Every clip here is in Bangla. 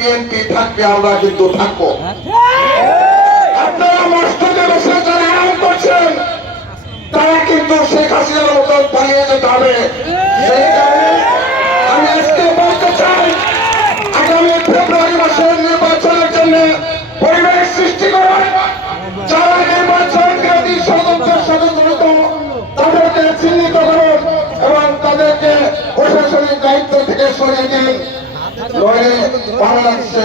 বিএনপি থাকবে, আমরা কিন্তু থাকব। তারা কিন্তু শেখ হাসিনার মতন পালিয়ে যেতে হবে। সেই কারণে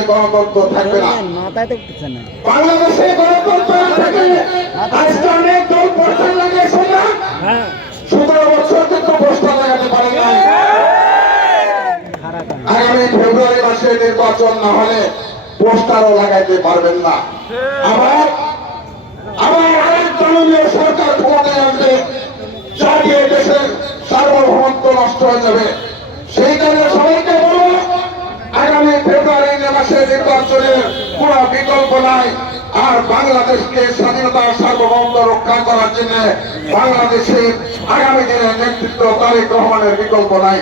গণতন্ত্র থাকবে না। মাথায় দেখতেছে না। বাংলাদেশে গণতন্ত্র না থাকলে আজকে অনেক দল পোস্টার লাগিয়েছে না সতেরো বছর কিন্তু পোস্টার লাগাতে পারে না। আগামী ফেব্রুয়ারি মাসে নির্বাচন না হলে পোস্টারও লাগাইতে পারবেন না। আবার আবার আরেক দলীয় সরকার ক্ষমতায় আসবে যা দিয়ে দেশের সার্বভৌমত্ব নষ্ট হয়ে যাবে। সেই কারণে আগামী কোন বিকল্প নাই। আর বাংলাদেশকে স্বাধীনতা রক্ষা করার জন্য বাংলাদেশের আগামী দিনের নেতৃত্ব তারেক রহমানের বিকল্প নাই।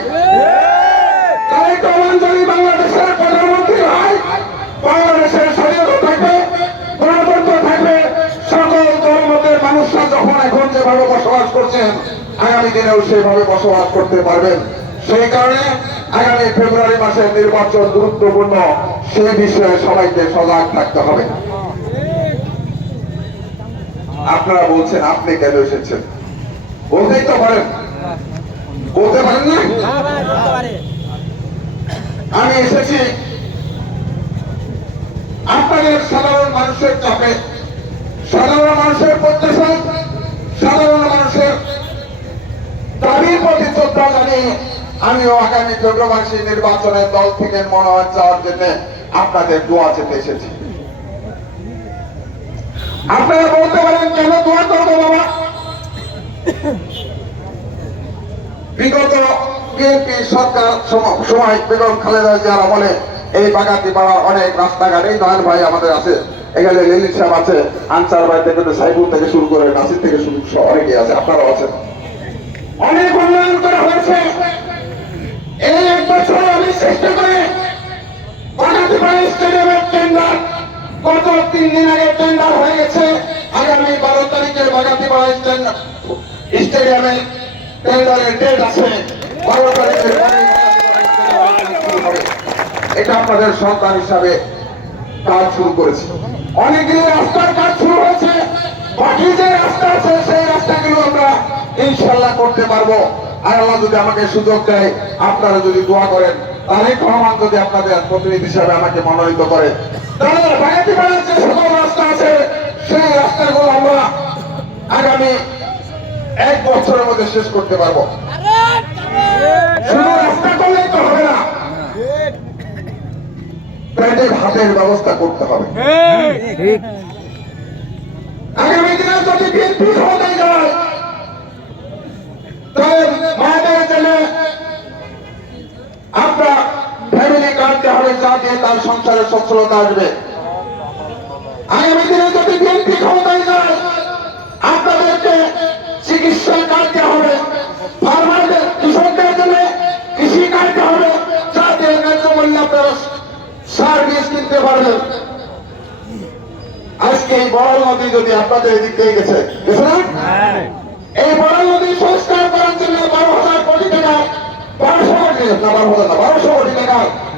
তারেক রহমান যদি বাংলাদেশের প্রধানমন্ত্রী হয়, বাংলাদেশের স্বাধীনতা থাকবে, গণতন্ত্র থাকবে, সকল মানুষরা যখন এখন যেভাবে বসবাস করছেন, আগামী দিনেও সেভাবে বসবাস করতে পারবেন। সেই কারণে আগামী ফেব্রুয়ারি মাসের নির্বাচন গুরুত্বপূর্ণ। সে বিষয়ে সবাইকে সজাগ থাকতে হবে। আপনারা বলছেন, আপনি কেন এসেছেন? বলতেই তো পারেন। বলতে পারেন না? আমি এসেছি। আপনাদের সাধারণ মানুষের চাপে সাধারণ মানুষের প্রত্যাশা সাধারণ মানুষের দাবির প্রতি শ্রদ্ধা জানিয়ে আমিও আগামী ফেব্রুয়ারি নির্বাচনের দল থেকে মনোনয়ন চাওয়ার জন্য আপনাদের দোয়া চেতে এসেছি। আপনারা বলতে পারেন, কেন দোয়া করব বাবা? বিগত বিএনপি সরকার সময় বেগম খালেদা জিয়ার আমলে এই বাগাতি পাড়ার অনেক রাস্তাঘাট, এই নয়ন ভাই আমাদের আছে, এখানে লিলির সাহেব আছে, আনসার ভাই থেকে সাইফুল থেকে শুরু করে, নাসির থেকে শুরু, সব অনেকেই আছে, আপনারাও আছেন। অনেক উন্নয়ন করা হয়েছে। এই এক বছর আমি চেষ্টা করে বারো তারিখের। এটা আপনাদের হিসাবে কাজ শুরু করেছে। কাজ শুরু হয়েছে। বাকি যে রাস্তা আছে, সেই রাস্তাগুলো আমরা করতে পারব। আর যদি আমাকে সুযোগ দেয়, আপনারা যদি দোয়া করেন তারেক রহমান যদি আপনাদের প্রতিনিধি হিসাবে আমাকে মনোনীত করে তাহলে বাগাতি পাড়ার যে সকল রাস্তা আছে সেই রাস্তাগুলো আমরা আগামী এক বছরের মধ্যে শেষ করতে পারব। শুধু রাস্তা করলেই তো হবে না পেটে ভাতের ব্যবস্থা করতে হবে। আগামী দিনে যদি বিএনপি হতে যায় তাহলে মায়েদের জন্য আপনার ফ্যামিলি কাটতে হবে যা দিয়ে তার সংসারের সচ্ছলতা আসবে। আগামী দিনে যদি বিএনপি ক্ষমতায় যায়, আপনাদেরকে চিকিৎসা কাটতে হবে, ফার্মারদের কৃষকদের জন্য কৃষি কাটতে হবে, যাতে ন্যায্য আপনারা সার বীজ কিনতে পারবেন। আজকে এই বড় নদী যদি আপনাদের এদিক থেকে গেছে এই বড় নদী সংস্কার করার জন্য বারো হাজার কোটি টাকা বারোশো কোটি বারো হাজার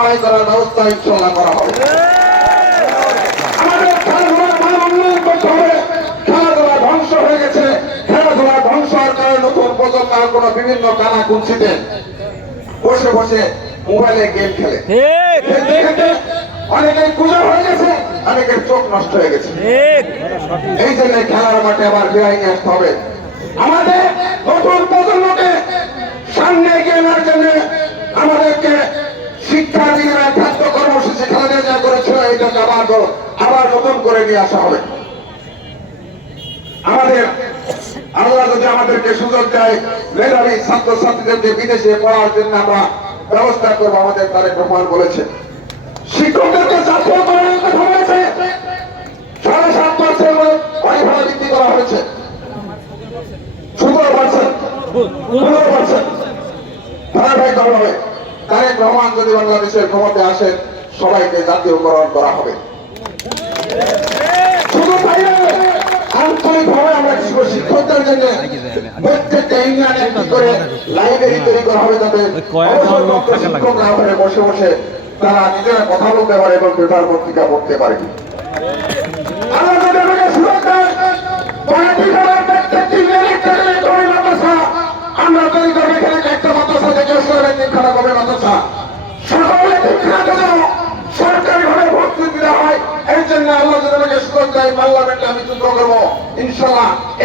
আত্মহানি করার ব্যবস্থা ইনশাল্লাহ করা হবে। আমাদের খেলাধুলার মান উন্নয়ন করতে হবে। খেলাধুলা ধ্বংস হয়ে গেছে। খেলাধুলা ধ্বংস হওয়ার কারণে নতুন প্রজন্ম আর কোনো বিভিন্ন কানা কুঞ্চিতে বসে বসে মোবাইলে গেম খেলে। খেলতে খেলতে অনেকের পূজা হয়ে গেছে অনেকের চোখ নষ্ট হয়ে গেছে। এই জন্য খেলার মাঠে আবার আসতে হবে। আমাদের নতুন প্রজন্মকে সামনে এগিয়ে নেওয়ার জন্য আমাদেরকে শিক্ষা দিয়ে খাদ্য কর্মসূচি দল আবার নতুন করে নিয়ে আসা হবে। আমাদের, আল্লাহ যদি আমাদেরকে সুযোগ দেয়, মেধাবী ছাত্র ছাত্রীদেরকে বিদেশে পড়ার জন্য আমরা ব্যবস্থা করব, আমাদের তারেক রহমান বলেছে শিক্ষকদেরকে সাড়ে সাত পার্সেন্ট ভাড়া বৃদ্ধি করা হয়েছে। সতেরো পার্সেন্ট, পনেরো পার্সেন্ট। ধারাবাহিক হবে। তারেক রহমান যদি বাংলাদেশের ক্ষমতায় আসেন সবাইকে জাতীয়করণ করা হবে। শুধু তাই আন্তরিকভাবে আমরা শিক্ষকদের জন্য প্রত্যেকটা ইউনিয়নে একটি করে লাইব্রেরি তৈরি করা হবে যাতে অবসরপ্রাপ্ত শিক্ষকরা ওখানে বসে বসে তারা নিজেরা কথা বলতে পারে এবং পেপার পত্রিকা পড়তে পারে। আমরা যদি আমাকে সুযোগ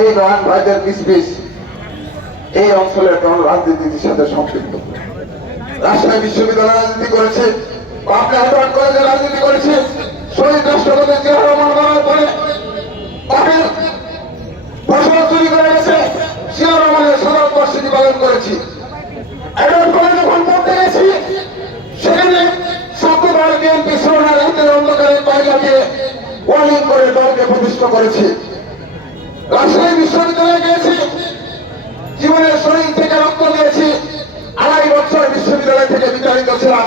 এই নয়ন ভাইদের পিস এই অঞ্চলের কোন রাজনীতির সাথে সম্পৃক্ত। রাজশাহী বিশ্ববিদ্যালয় রাজনীতি করেছে। পাবনা কলেজে রাজনীতি করেছে। শহীদ রাষ্ট্রপতি জিয়া রহমান করার পরে ফসল চুরি করে গেছে। জিয়া রহমানের পালন করেছি। এখন করে যখন পড়তে গেছি, সেখানে সাতবার বিএনপি পাইলাকে ওয়ালিং করে দলকে প্রতিষ্ঠা করেছে। রাজশাহী বিশ্ববিদ্যালয়ে গিয়েছি। জীবনের শরীর থেকে রক্ত দিয়েছি। আড়াই বছর বিশ্ববিদ্যালয় থেকে বিতাড়িত ছিলাম।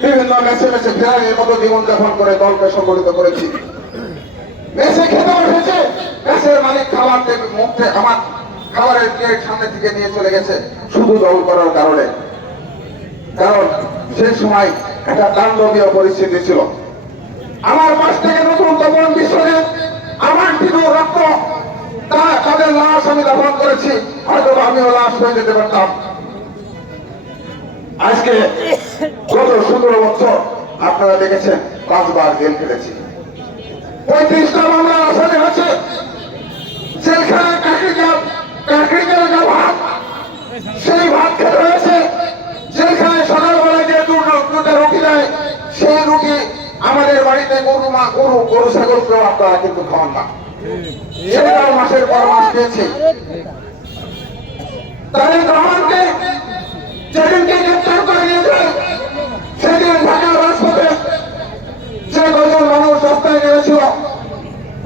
বিভিন্ন মেসে মেসে ফেরারির মতো জীবনযাপন করে দলকে সংগঠিত করেছি। মেসে খেতে বসেছে। মেসের মালিক খাবার মুখে আমার খাবারের প্লেট সামনে থেকে নিয়ে চলে গেছে। শুধু দল করার কারণে। কারণ সেই সময় একটা তাণ্ডবীয় পরিস্থিতি ছিল। আমার পাশ থেকে নতুন তপন বিশ্বরে আমার টিনু রক্ত তাদের লাশ আমি দাফন করেছি। হয়তো আমিও লাশ হয়ে যেতে পারতাম। আজকে সতেরো বছর আপনারা দেখেছেন, পাঁচবার জেল খেটেছি। পঁয়ত্রিশটা মামলা আসামি ভাত, সেই ভাত খেতে হয়েছে। জেলখানায় সকালবেলায় যে দুটো রুটি দেয়, সেই রুটি আমাদের বাড়িতে গরু মা গরু গরু ছাগলকেও আপনারা কিন্তু খাওয়ান না। সেটাও মাসের পর মাস পেয়েছি। তারেক রহমানকে যেদিনকে গ্রেপ্তার করে নিয়ে যায় সেদিন ঢাকার রাজপথে যে কজন মানুষ রাস্তায় নেমেছিল,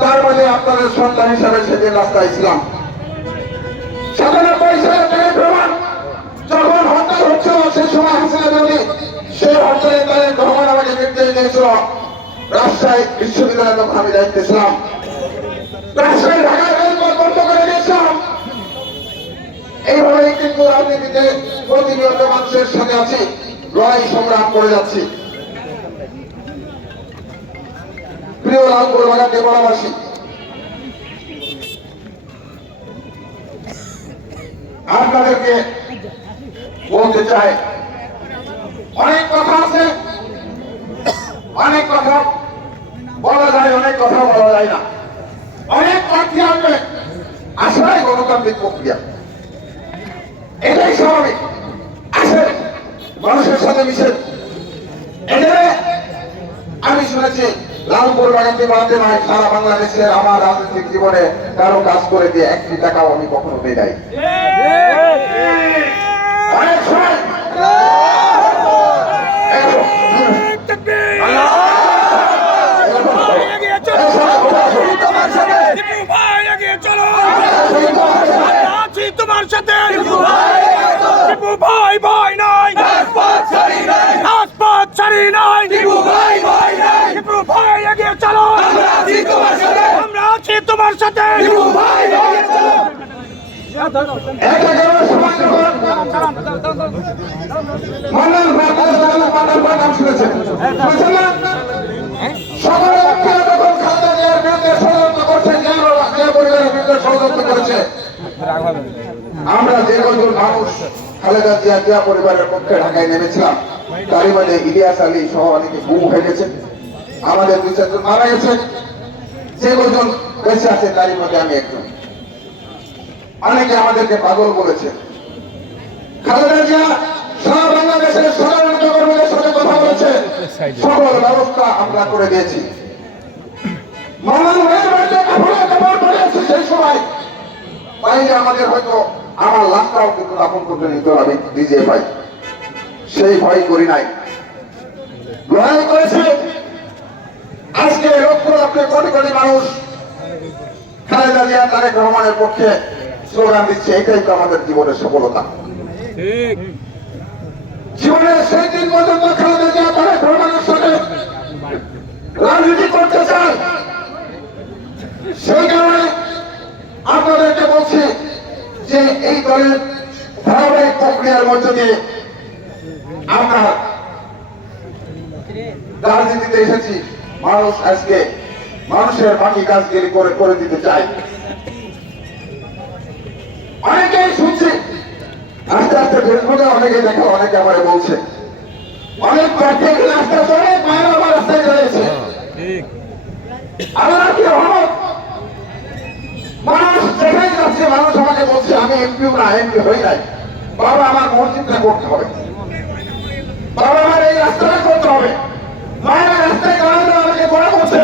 তার মাঝে আপনাদের সন্তান হিসাবে সেদিন রাস্তায় ছিলাম। সাতানব্বই সালে তারেক রহমান যখন হত্যা হচ্ছিল সেই সময় হাসিনা দেবী সেই হত্যায় তারেক রহমান আমাকে নির্দেশ দিয়েছিল। রাজশাহী বিশ্ববিদ্যালয়ে তখন আমি দায়িত্বে ছিলাম। রাজশাহী ঢাকার রেলপথ বন্ধ করে দিয়েছিলাম এইভাবেই কিন্তু রাজনীতিতে প্রতিনিয়ত মানুষের সাথে আছি, লড়াই সংগ্রাম করে যাচ্ছি। প্রিয় লালপুর বাগান বলাবাসী আপনাদেরকে বলতে চাই অনেক কথা আছে অনেক কথা বলা যায় অনেক কথা বলা যায় না অনেক প্রার্থী আসবে আসলে গণতান্ত্রিক প্রক্রিয়া। এটাই স্বাভাবিক। আসেন মানুষের সাথে মিশেন এখানে আমি শুনেছি লালপুর বাগানটি বানাতে নয় সারা বাংলাদেশের আমার রাজনৈতিক জীবনে কারও কাজ করে দিয়ে একটি টাকাও আমি কখনো দিই নাই। অনেক সময়। এরকম- চলো তোমার সাথে টিপু ভাই চলো আমরা আছি তোমার সাথে। টিপু ভাই ভাই নাই। রাজপথ ছাড়ি নাই। টিপু ভাই এগিয়ে চলো। আমরা আছি তোমার সাথে। আছি ভাই ভাই, ভাই? যে কজন মানুষ খালেদা জিয়া জিয়া পরিবারের পক্ষে ঢাকায় নেমেছিলাম, তারই মধ্যে ইলিয়াস আলী সহ অনেকে গুম হয়ে গেছে। আমাদের দুই চারজন মারা গেছে। যে কজন বেঁচে আছে, তারই মধ্যে আমি একজন। অনেকে আমাদেরকে পাগল বলেছে। খালেদা জিয়া সারা বাংলাদেশের সাধারণ কর্মীদের সাথে কথা বলেছে। সকল ব্যবস্থা আমরা করে দিয়েছি। মহান হয়ে বাড়িতে কাপড়ে কাপড় পরেছি সেই সময়। বাইরে আমাদের হয়তো আমার লাশটাও কিন্তু দাপন করতে নিতে আমি নিজে পাই সেই ভয় করি নাই। করেছে আজকে লক্ষ লক্ষ কোটি কোটি মানুষ খালেদা জিয়া তারেক রহমানের পক্ষে স্লোগান দিচ্ছে এটাই তো আমাদের জীবনের সফলতা। জীবনের সেই দিন পর্যন্ত খালেদা জিয়া তারেক রহমানের সাথে রাজনীতি করতে চান। সেই কারণে আপনাদেরকে বলছি যে এই দলের ধারাবাহিক প্রক্রিয়ার মধ্য দিয়ে আমরা রাজনীতিতে এসেছি। মানুষ আজকে মানুষের বাকি কাজগুলি করে করে দিতে চায়। অনেকেই শুনছি আস্তে আস্তে ফেসবুকে অনেকে দেখো অনেকে আমার বলছে অনেক প্রার্থী এখানে আস্তে আস্তে অনেক মায়ের আমার রাস্তায় রয়েছে আমরা কি রহমত? দেখেই যাচ্ছে মানুষ আমাকে বলছে, আমি এমপিও না এমপি হয়ে যাই বাবা আমার মসজিদটা করতে হবে। বাবা আমার এই রাস্তাটা করতে হবে। মায়েরা রাস্তায় দাঁড়ানো আমাকে বড় করছে